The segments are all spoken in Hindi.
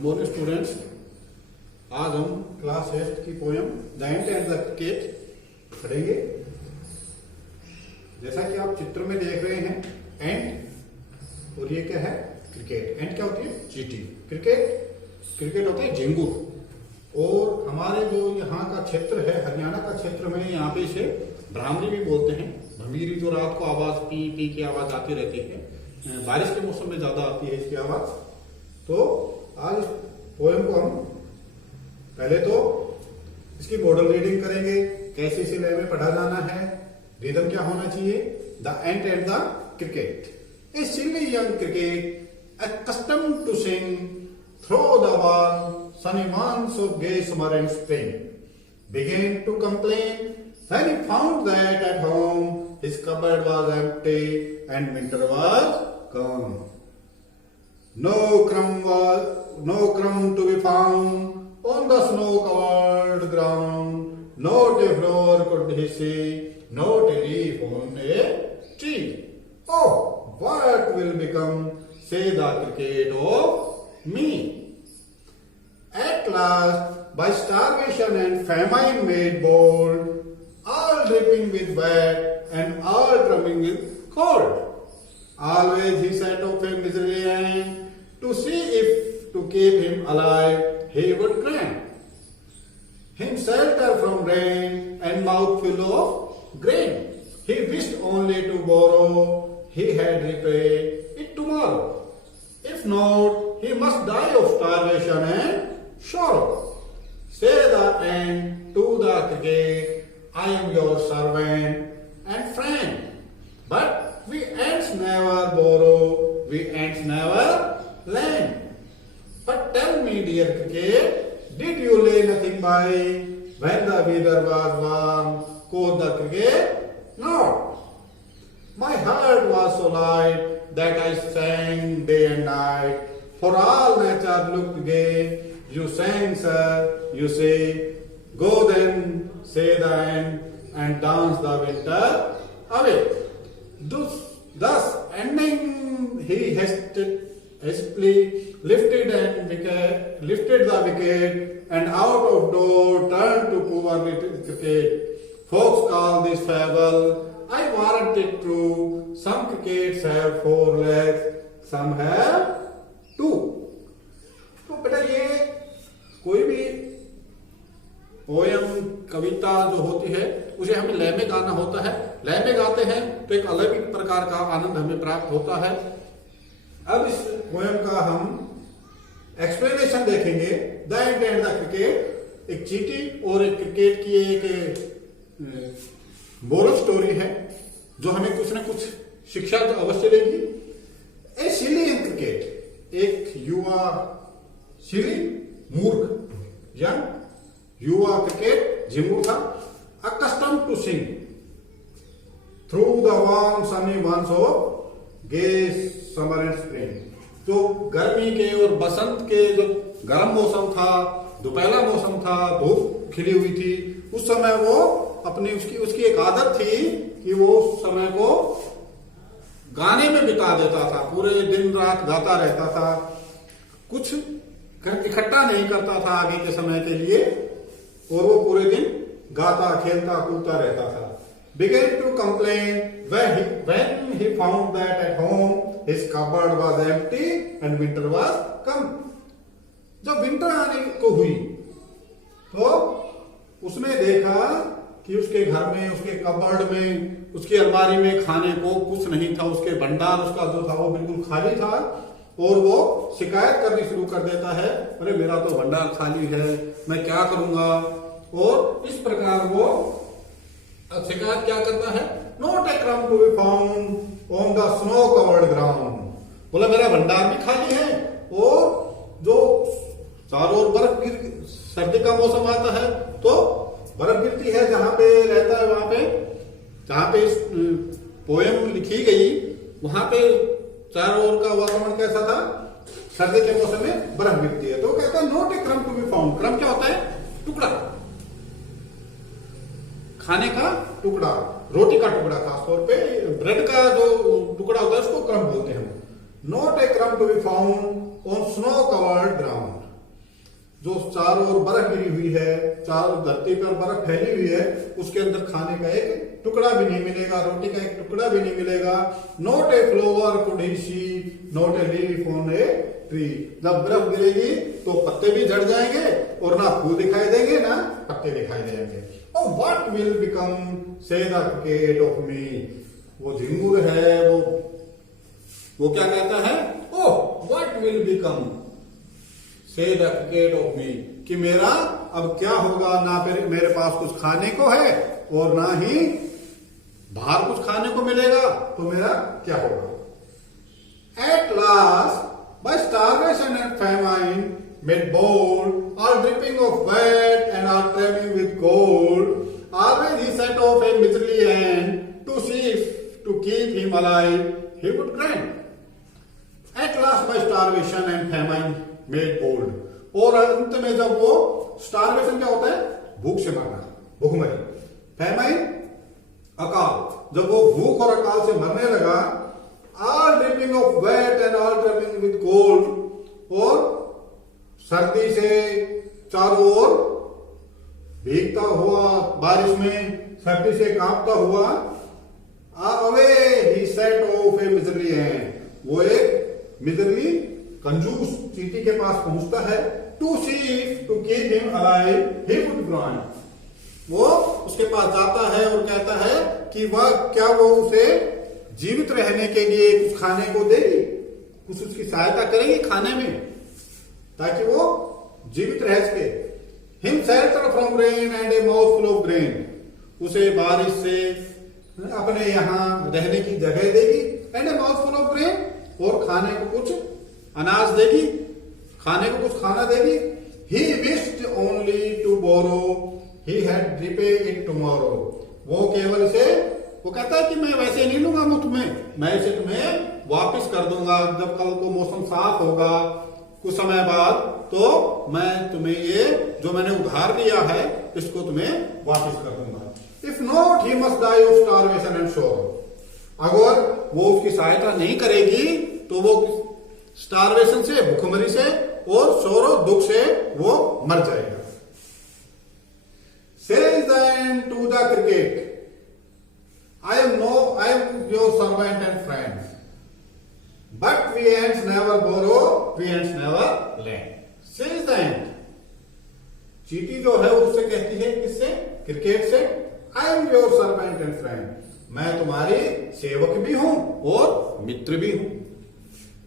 Good morning students. आज हम क्लास 8 की poem the ant and the cricket पढ़ेंगे। जैसा कि आप चित्र में देख रहे हैं एंट, और ये क्या है क्रिकेट। एंट क्या होती है चींटी, क्रिकेट होता है झिंगुर। और हमारे जो यहाँ का क्षेत्र है हरियाणा का क्षेत्र में, यहाँ पे इसे भ्रामरी भी बोलते हैं। भमीरी जो रात को आवाज पी पी की आवाज आती रहती है, बारिश के मौसम में ज्यादा आती है इसकी आवाज। तो आज इस पोएम को हम पहले तो इसकी मॉडल रीडिंग करेंगे, कैसे इसे लय में पढ़ा जाना है, रिदम क्या होना चाहिए। The ant and the cricket. A silly young cricket accustomed to sing through the warm sunny months of gay summer and spring began to complain when he found that at home his cupboard was empty and winter was come. No crumb to be found on the snow-covered ground. Not a flower could he see, not a leaf on a tree. Oh, what will become, say the cricket, of me? At last, by starvation and famine made bold, all dripping with wet and all drumming with cold. Always he set up a misery and to see if to keep him alive he would grant him shelter from rain and mouthful of grain. He wished only to borrow, he had repaid it tomorrow. If not, he must die of starvation and sorrow. Say the ant to the cricket, I am your servant and friend. But we ants never borrow, we ants never lend. But tell me, dear cricket, did you lay nothing by when the weather was warm? Quoth the cricket, no. My heart was so light that I sang day and night. For all nature looked gay. You sang, sir, you say, go then, say the end, and dance the winter away. Thus ending, he hastily lifted the wicket, and out of door turned to poor little cricket. Folks call this fable, I warrant it true. Some crickets have 4 legs, some have 2. तो बेटा ये कोई भी पोयम कविता जो होती है उसे हमें लय में गाना होता है। लय में गाते हैं तो एक अलग ही प्रकार का आनंद हमें प्राप्त होता है। अब इस पोयम का हम एक्सप्लेनेशन देखेंगे। The ant and the cricket एक चींटी और एक क्रिकेट की एक मोरल स्टोरी है जो हमें कुछ न कुछ शिक्षा तो अवश्य देगी। ए सिली इन क्रिकेट, एक युवा सिली मूर्ख यंग युवा क्रिकेट झिंगुर था। accustomed to sing through the warm sunny months of gay summer and spring। जो गर्मी के और बसंत के जो गर्म मौसम था, दोपहला मौसम था, धूप खिली हुई थी, उस समय वो अपनी उसकी एक आदत थी कि वो उस समय को गाने में बिता देता था। पूरे दिन रात गाता रहता था, कुछ इकट्ठा नहीं करता था आगे के समय के लिए, और वो पूरे दिन गाता खेलता कूदता रहता था। Began to complain when he found that at home his cupboard was empty and winter was come। जब विंटर आने को हुई तो उसने देखा कि उसके घर में, उसके कबर्ड में, उसकी अलमारी में खाने को कुछ नहीं था। उसके भंडार उसका जो था वो बिल्कुल खाली था, और वो शिकायत करनी शुरू कर देता है, अरे मेरा तो भंडार खाली है, मैं क्या करूंगा। और इस प्रकार वो शिकायत क्या करता है, not a crumb to be found on the snow covered ground. बोला मेरा भंडार भी खाली है, और जो चारों ओर बर्फ गिर, सर्दी का मौसम आता है तो बर्फ गिरती है जहां पे रहता है, वहां पे जहां पे इस पोयम लिखी गई वहां पे चारों ओर का वातावरण कैसा था, सर्दी के मौसम में बर्फ गिरती है। तो कहता है not a crumb to be found. Crumb क्या होता है, टुकड़ा, खाने का टुकड़ा, रोटी का टुकड़ा, खासतौर पे ब्रेड का जो टुकड़ा होता है उसको क्रम्ब बोलते हैं। Not a crumb to be found on snow covered ground. जो चारों ओर बर्फ गिरी हुई है, चारों धरती पर बर्फ फैली हुई है, उसके अंदर खाने का एक टुकड़ा भी नहीं मिलेगा, रोटी का एक टुकड़ा भी नहीं मिलेगा। Not a flower could he see, not a leaf on a tree. जब बर्फ गिरेगी तो पत्ते भी झड़ जाएंगे और ना फूल दिखाई देंगे ना पत्ते दिखाई देंगे। और व्हाट विल बिकम से द क्रिकेट ऑफ मी। वो झिंगुर है, वो क्या कहता है, ओह व्हाट विल बिकम से द क्रिकेट ऑफ मी, कि मेरा अब क्या होगा, ना फिर मेरे पास कुछ खाने को है और ना ही बाहर कुछ खाने को मिलेगा, तो मेरा क्या होगा। At last by starvation and famine made bold, all dripping of wet and all trembling with cold, always he set off a miserly hand to see if to keep him alive he would grant. At last by starvation and famine made bold, और अंत में जब वो starvation क्या होता है, भूख से मरना, भूखमरी, famine अकाल, जब वो भूख और अकाल से मरने लगा, all dripping of wet and all trembling with cold, और सर्दी से चारों ओर भीगता हुआ, बारिश में सर्दी से कांपता हुआ, away he set off a miserly hand, वो एक मिजरली कंजूस चींटी के पास पहुंचता है, to see if to keep him alive he would grant, वो उसके पास जाता है और कहता है कि वह क्या वो उसे जीवित रहने के लिए कुछ खाने को देगी, कुछ उसकी सहायता करेगी खाने में, ताकि वो जीवित रह सके। Him shelter from rain and A mouthful of grain, उसे बारिश से अपने यहाँ रहने की जगह देगी, and A mouthful of grain, और खाने को कुछ अनाज देगी, खाने को कुछ खाना देगी। He wished only to borrow, he had repay it tomorrow, वो केवल से वो कहता है कि मैं वैसे नहीं लूंगा तुम्हें, मैं इसे तुम्हें वापस कर दूंगा जब कल को मौसम साफ होगा कुछ समय बाद, तो मैं तुम्हें ये जो मैंने उधार दिया है इसको तुम्हें वापस कर दूंगा। If not he must die of starvation and sorrow, अगर वो उसकी सहायता नहीं करेगी तो वो स्टारवेशन से, भूखमरी से और शोरो दुख से वो मर जाएगा। Says then to the cricket, I am your servant and friend, but we ants never borrow, we ants never lend. Says the ant, चींटी जो है उससे कहती है, किससे, क्रिकेट से, I am your servant and friend, मैं तुम्हारी सेवक भी हूं और मित्र भी हूं।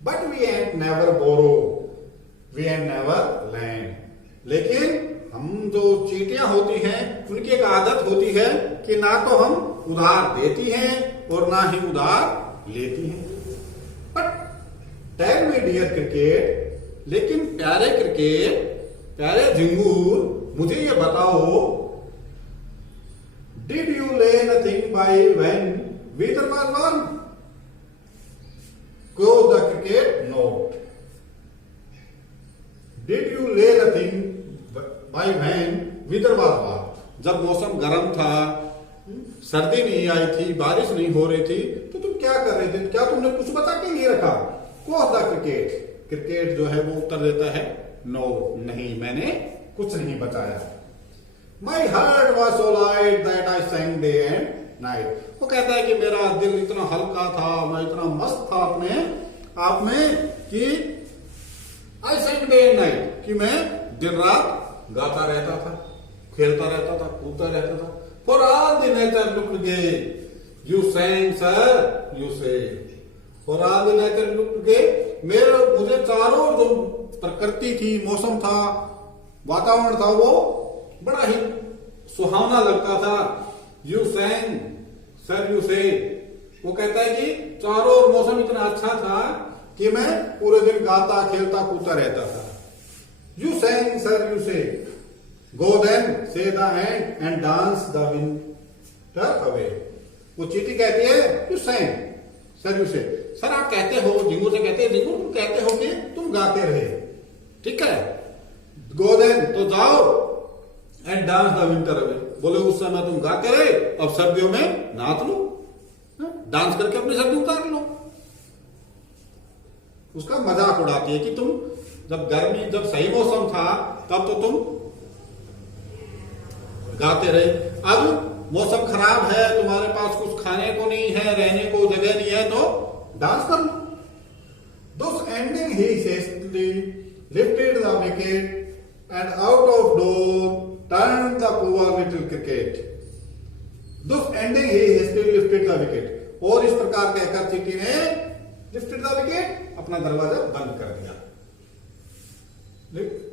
But we ant never borrow, we ant never lend, लेकिन हम जो चींटियां होती हैं उनकी एक आदत होती है कि ना तो हम उधार देती हैं और ना ही उधार लेती हैं। But tell me dear cricket, लेकिन प्यारे क्रिकेट, प्यारे झिंगूर, मुझे ये बताओ, did you lay nothing by when weather was warm? Close the cricket note. Did you lay nothing by when weather was warm, जब मौसम गर्म था, सर्दी नहीं आई थी, बारिश नहीं हो रही थी, तो तुम क्या कर रहे थे, क्या तुमने कुछ बचा के नहीं रखा? क्लोज द क्रिकेट, क्रिकेट जो है वो उत्तर देता है नो, नहीं, मैंने कुछ नहीं बचाया। My heart was so light that I sang day and night, वो कहता है कि मेरा दिल इतना हल्का था, मैं इतना मस्त था अपने आप में कि आई sang डे एंड नाइट, कि मैं दिन रात गाता रहता था, खेलता रहता था, कूदता रहता था। For all the nature looked gay, you sang sir, you say. For all the nature looked gay, मुझे चारों जो प्रकृति थी, मौसम था, वातावरण था, वो बड़ा ही सुहावना लगता था। You sang, sir, you say. वो कहता है कि चारों ओर मौसम इतना अच्छा था कि मैं पूरे दिन गाता, खेलता, कूदता रहता था। You sang, sir, you say. Go then, say the ant, and dance the winter away. वो चींटी कहती है, you sang, sir, you say. Sir आप कहते हो, झिंगुर से कहते हैं, झिंगुर तुम कहते हो कि तुम गाते रहे, ठीक है, गो देन, तो जाओ, and dance the winter away, बोले उस समय तुम गाते रहे, अब सर्दियों में नाच लो, डांस करके अपनी सर्दी उतार लो। उसका मजाक उड़ाती है कि तुम जब गर्मी, जब सही मौसम था तब तो तुम गाते रहे। अब मौसम खराब है, तुम्हारे पास कुछ खाने को नहीं है, रहने को जगह नहीं है, तो डांस कर लो। Thus ending he hastily lifted the wicket and out of door turned the poor little cricket. Thus ending he hastily lifted the wicket. और इस प्रकार कहकर चींटी ने lifted the wicket, अपना दरवाजा बंद कर दिया।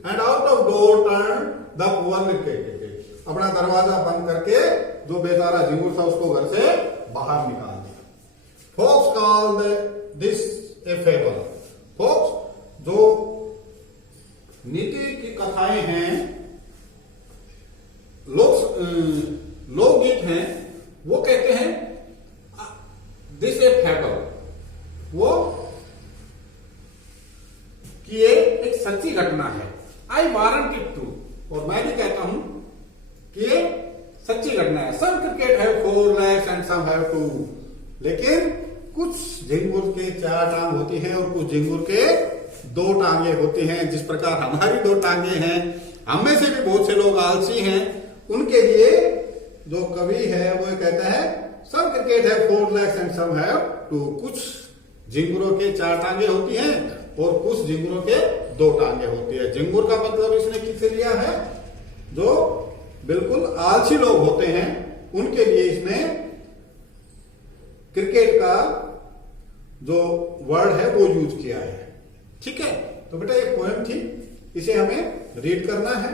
And out of door turned the poor little cricket. अपना दरवाजा बंद करके जो बेचारा झिंगुर था उसको घर से बाहर निकाल दिया। Folks called this a fable. Folks जो नीति की कथाएं हैं, लोकगीत हैं, वो कहते हैं दिस ए फेबल, वो कि ये एक सच्ची घटना है। आई वारंट इट ट्रू, और मैं भी कहता हूं कि ये सच्ची घटना है। Some cricket have 4 legs and some have 2, लेकिन कुछ झिंगुर के 4 टांग होती हैं और कुछ झिंगुर के 2 टांगे होती हैं। जिस प्रकार हमारी 2 टांगे हैं, हमें से भी बहुत से लोग आलसी हैं, उनके लिए जो कवि है वो कहता है some cricket have 4 legs and some have 2। कुछ झिंगुरों के 4 टांगे होती हैं और कुछ झिंगुरों के 2 टांगे होती है। झिंगुर का मतलब इसने किससे लिया है? जो बिल्कुल आलसी लोग होते हैं उनके लिए इसने क्रिकेट का जो वर्ड है वो यूज किया है। ठीक है, तो बेटा ये पोएम थी, इसे हमें रीड करना है।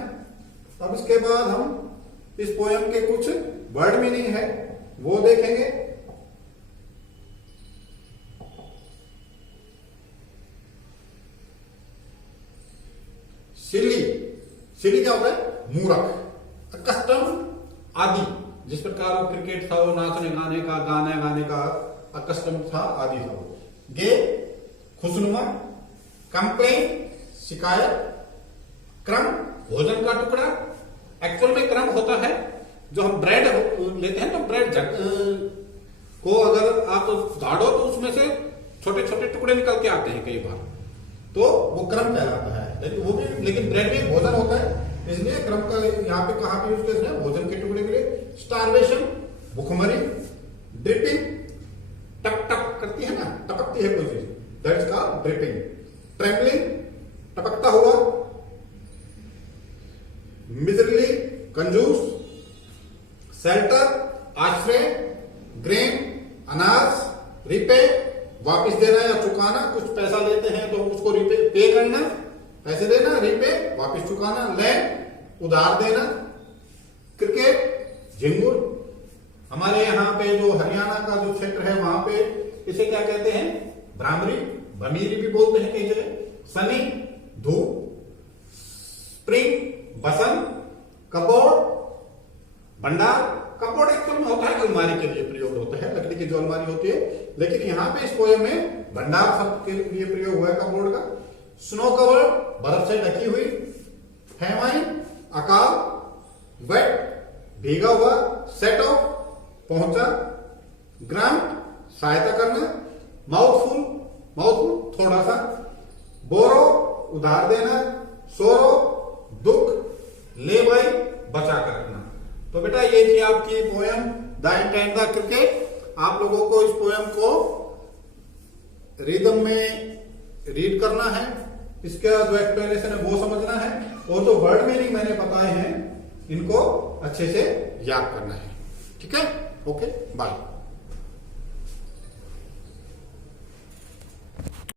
अब इसके बाद हम इस पोएम के कुछ वर्ड मीनिंग है वो देखेंगे। सिली, सिली क्या होता है? मूर्ख। कस्टम आदि, जिस प्रकार वो क्रिकेट था, वो नाचने गाने का, गाने गाने का अकस्टम था, आदि था वो। गे, खुशनुमा। कंप्लेन, शिकायत। क्रम, भोजन का टुकड़ा। एक्चुअल में क्रम होता है जो हम ब्रेड लेते हैं, तो ब्रेड को अगर आप झाड़ो तो उसमें से छोटे छोटे टुकड़े निकल के आते हैं कई बार, तो वो क्रम कहलाता है। लेकिन ब्रेड भी भोजन होता है, इसलिए क्रम का यहाँ पे कहां पे यूज करते हैं? भोजन के टुकड़े के लिए। स्टारवेशन, भुखमरी। ड्रिपिंग, टक टक करती है ना, टपकती है कोई चीज, दैट्स कॉल्ड ड्रिपिंग। ट्रेम्बलिंग, टपकता हुआ। मिजरली, कंजूस। शेल्टर, आश्रय। ग्रेन, अनाज। रिपे, वापिस देना या चुकाना, कुछ पैसा लेते हैं तो उसको रिपे, पे करना, पैसे देना, रिपे, वापिस चुकाना। लैंड, उधार देना। क्रिकेट, झिंगुर। हमारे यहाँ पे जो हरियाणा का जो क्षेत्र है वहां पे इसे क्या कहते हैं? भ्रामरी, भमीरी भी बोलते हैं कई जगह। सनी, धूप। स्प्रिंग, बसंत। कपबोर्ड, भंडार। कपबोर्ड एक्चुअल में होता है अलमारी के लिए प्रयोग होता है, लकड़ी की जो अलमारी होती है, लेकिन यहाँ पे इस पोएम में भंडार शब्द के लिए प्रयोग हुआ है कपबोर्ड का। स्नो कवर, बर्फ से ढकी हुई। फेमाइन, अकाल। वेट, भीगा हुआ। सेट ऑफ, पहुंचा। ग्रांट, सहायता करना। माउथफुल, माउथफुल थोड़ा सा। बोरो, उधार देना। सोरो, दुख। ले भाई, बचा कर रखना। तो बेटा ये थी आपकी poem the ant and the cricket. आप लोगों को इस पोएम को रिदम में रीड करना है, इसका जो एक्सप्लेनेशन है वो समझना है, और जो वर्ड मीनिंग मैंने बताए हैं इनको अच्छे से याद करना है। ठीक है, ओके, बाय।